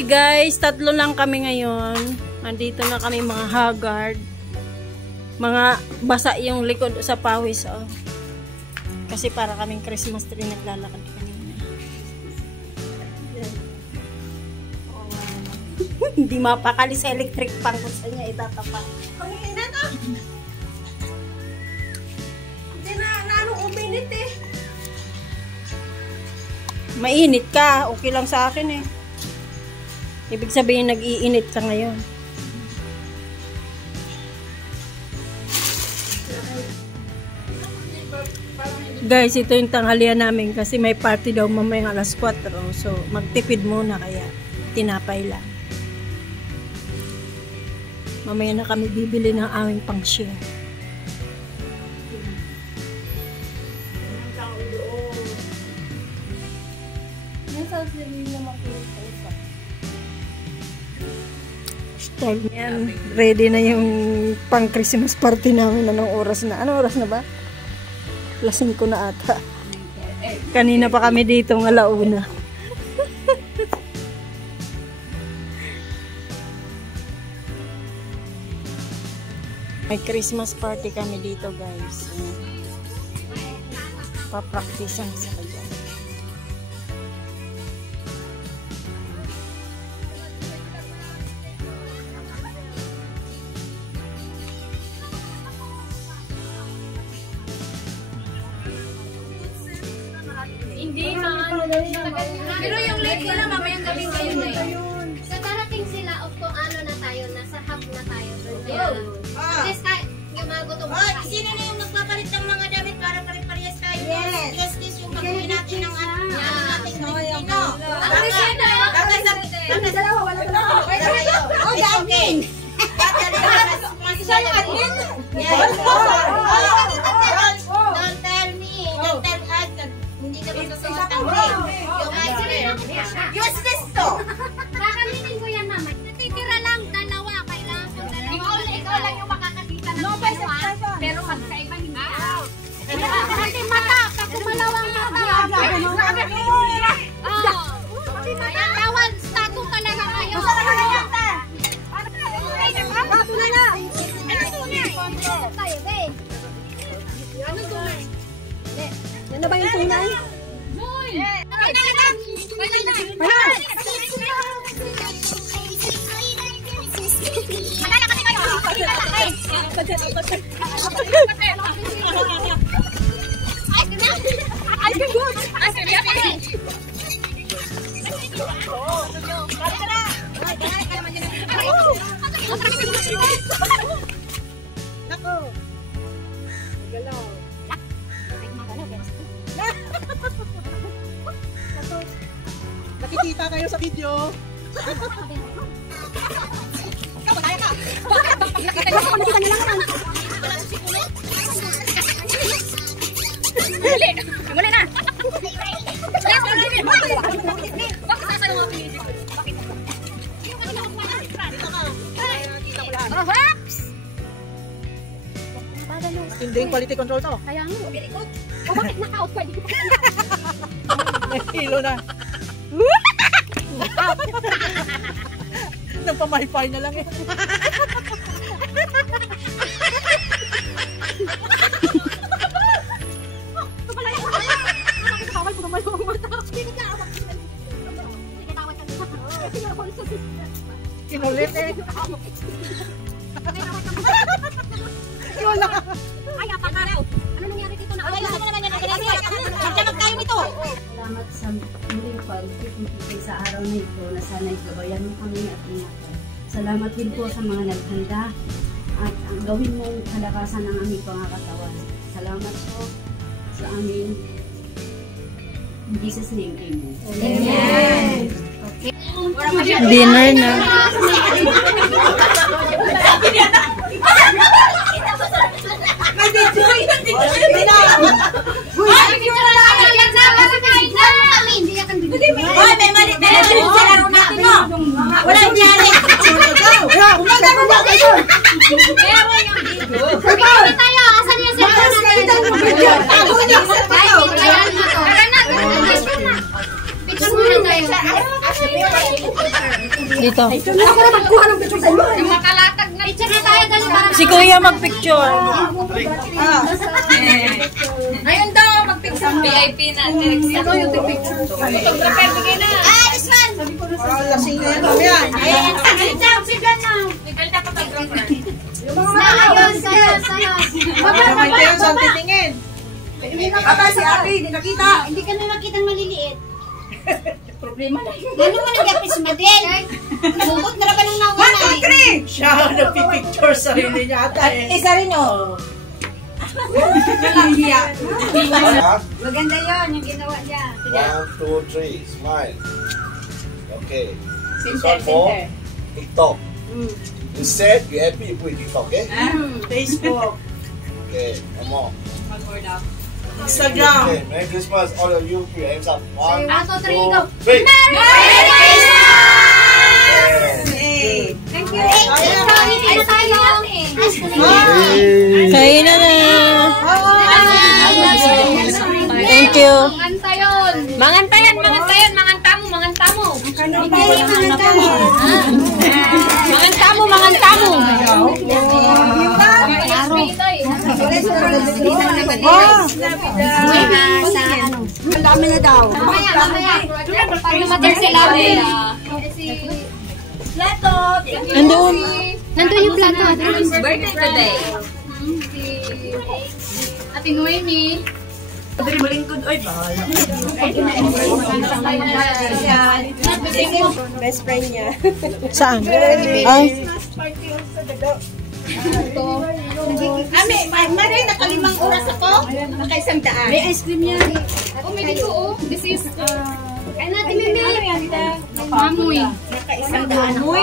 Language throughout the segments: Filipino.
Okay guys, 3 lang kami ngayon. Nandito na kami mga haggard. Mga basa yung likod sa pawis. Oh. Kasi para kaming Christmas tree naglalakad kanina. Hindi mapakali sa electric pan kung saan niya itatapat. Ang init ah! Hindi na anong uminit eh. Mainit ka, okay lang sa akin eh. Ibig sabihin nag-iinit ka ngayon. Guys, ito yung tanghalian namin kasi may party daw mamayang alas 4. So, magtipid muna kaya tinapay lang. Mamaya na kami bibili ng aming pang-share. Style yan. Ready na yung pang-Christmas party namin. Anong oras na? Anong oras na ba? Lasing ko na ata. Kanina pa kami dito ng alauna. May Christmas party kami dito guys. Papraktisan sa kanya. Hindi na pero yung late ko lang mamayang gabi kayo na yun. Sa darating sila of kung ano na tayo, nasa half na tayo. At least gumagutom pa. Sino na yung magpapalit ng mga damit para pare-parehas tayo? Yes, this yung gagawin natin ng ating Pilipino. Ang Christina! Ang dalawa, wala dalawa. Oh, admin! Isa yung admin? Yes. Don't tell me. Don't tell us. Hindi ka magsusuot ng use this to! Kakamitin ko yan, mama. Natitira lang, dalawa. Kailangan ko dalawa. Ikaw lang yung makakakita ng dalawa. Pero magkaiba hindi. Kasi mata. Kasi malawang mata. Ayan, tawag. Statue talaga kayo. Statue na yan. Statue na na. Ano tunay? Tayo, be. Ano tunay? Yan na ba yung tunay? Boy! Nakikita kayo sa video. Muli na! Hindi yung quality control to. Kaya nga. O bakit naka-out pa? Hindi ko pa May hilo na. Nagpamahipay na lang eh. Kinulit eh. Wala. Ay, apakaraw. Ano nangyari dito na? Ay, ano naman yan? Magdamag tayo nito. Salamat sa muling pag-ibig sa araw na ito na sana'y gabayan mo kami at ingatan. Salamat din po sa mga naghanda at ang gawin mong kalakasan ng aming pangakatawan. Salamat po sa amin. In Jesus' name, amen. Amen. Okay. Dinner na. Hoy, may mali. Dala-dala sa laro natin, no? Walang nangyari. Umagano na kayo. Sabihin na tayo. Asan yung cellphone natin? Ako na yung cellphone. Ayan na to. Picture muna tayo. Dito. Ako na magkuha ng picture sa'yo. Yung makalatag na. Picture na tayo dali para. Si Kuya magpicture. Ayun daw, mag-picture. VIP na. Ako yung picture. Photographer, bigay na. This one. Lasing na yan, mamaya. Ayan, sige na. Ikaw na photographer. Sayos, sayos, sayos. Naman kayo sa titingin. Aba, si Ate, hindi nakita. Hindi ka na nakita maliliit. Problema na yun. Ano mo nag-apis Madel? Sugot na ba nang nawala eh? Siya ang nagpipicture sa hindi niya ata eh. Isa rin oh. Maganda yun, yung ginawa niya. 1, 2, 3, smile. Okay. This one for TikTok. You said you happy, you put TikTok, okay? Facebook, Okay, one more. Instagram. Okay, Merry Christmas, all of you, put your hands up. 1, 2, 3, 2, go. 3. Merry Hey. Thank you. Ay, tayo. Kain na na. Thank you. Mangantayon. Mangantayan, mangantayan, mangantamo, mangantamo. Mangantamo, mangantamo. Ang dami na daw. Mamaya, mamaya. Pag lumater sila, Plato. Andun. nandun yung plato. Birthday today. Ate Noemi. Dali malingkod. Ay, bahala. Best friend niya. Saan? Ay. Maray, nakalimang oras ako. Nakaisang daan. May ice cream yan. Oh, may dito oh. This is, kaya natin Mimi. Mamoy. Nakaisang daan ako.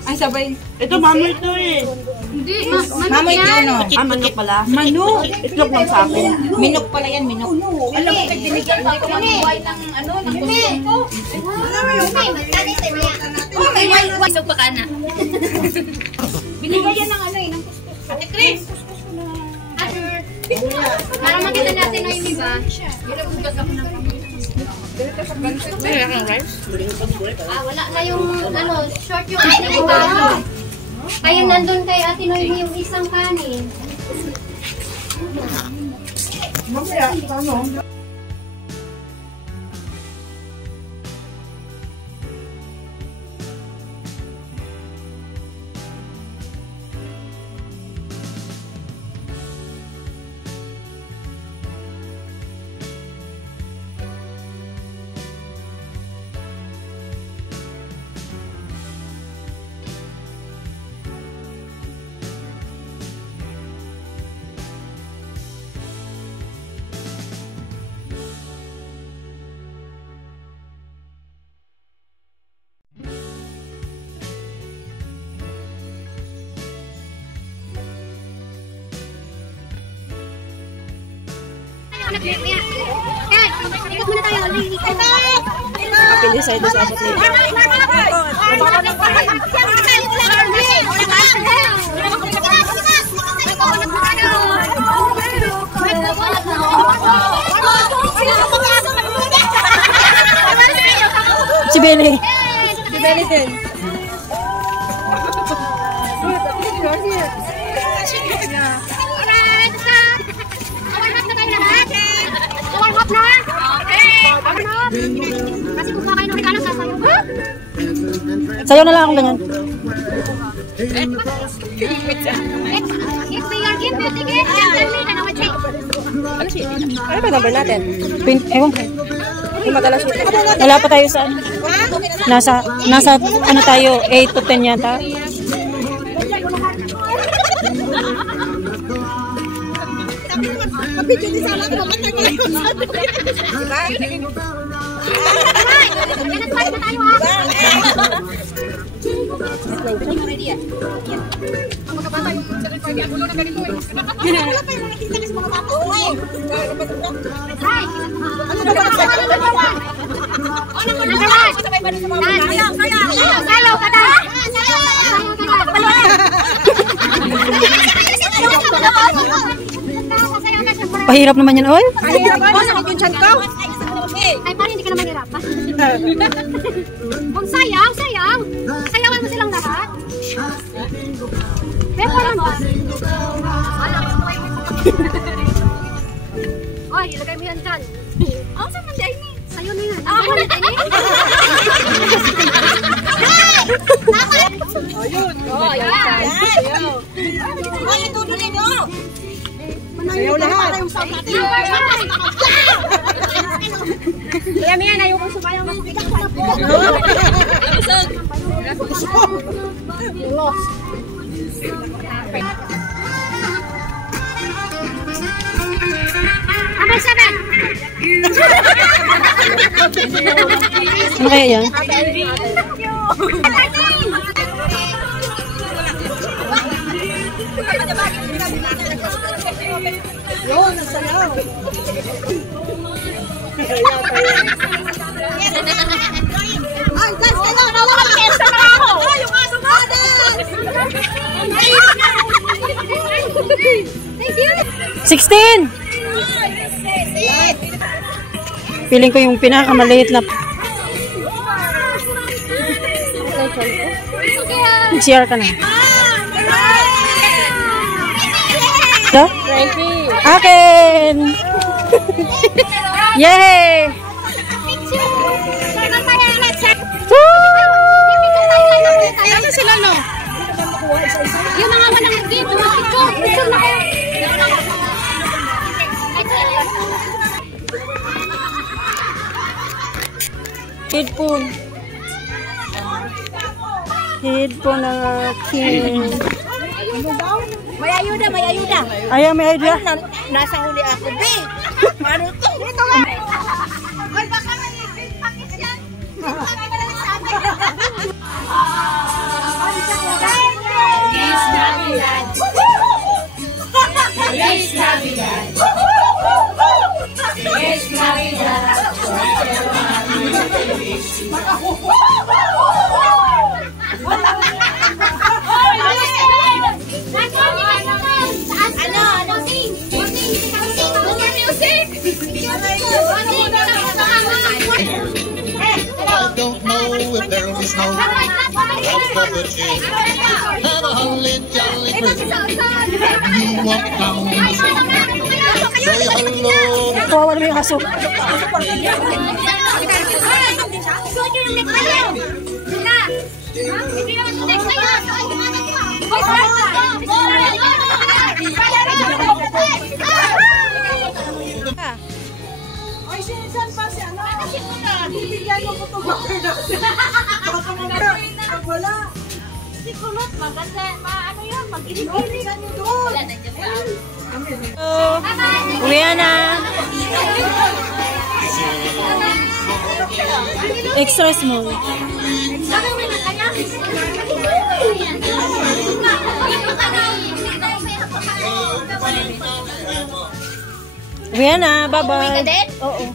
Ay, sabay. Ito, mamoy ito eh. Hindi, Mamoy ito, no? Manok pala. Manok. Itlog lang sa akin. Minok pala yan, minok. Alam mo, pagdinigyan ko mag-buhay ng ano, ng gusto ko. Oh, may white. Isog pa ka na. Binigay yan ng ano eh, ng gusto. Ate Chris! Para makita natin na yung iba. Wala na yung ano, short yung ating iba. Kaya nandun kay Ate Noemi yung isang kanin. Mamaya, ano? Yan, ikot muna tayo. Kapili sa'yo sa abot nito. Si Beli. Si Beli din. Kasi kung kakain ng regalo sa sayo. Sa'yo na lang akong ganyan. If they are gift, you take it. Tell me, ano check. Ano ba number natin? Ewan ko. Wala pa tayo sa nasa ano tayo, 8 to 10 yata. Pahirap naman yan, oy. Ay, parang hindi ka naman hirapan. Huwag sayang, sayang. Pero lang ba? Oy, ilagay mo yan dyan. Ako sa manday ni. Sa'yo na yan. Ako na tayo. Ayun. Oh, yan. Ay, tutuloy nyo. Sayaw lahat. Kaya may yan, ayokong sumayang makikita ko na po. Number 7. Ano kaya yan? Yun, nasayaw. Ay, guys, kailangan na lang. Pesta na ako. Ay, yung aso mo. Thank you. 16! Feeling ko yung pinakamaliit na. Share ka na. Ito? Akin! Yay! Ano sila, no? Yung mga walang dito, picture na kayo. Headphone. Headphone ng aking. May ayuda, may ayuda. Ayaw, may idea. Nasa huli ako, be. Ano to? Ito nga. Ay, baka may pangis yan. Feliz Navidad. Feliz Navidad. Feliz Navidad. I don't know if there will be snow. That's what it is. Have a holly jolly Christmas. You walk down the street. Say hello. Kawawa naman yung aso. Ay, sinisan pa siya. Bibigyan mo photographer na. Baka mamaya. Wala. Si Kulot, maganda. Ano yan? Mag-ilig-ilig. Ano doon? Wala na dyan. Uwi na. Extra small. Uwi na. Bye-bye. Oo.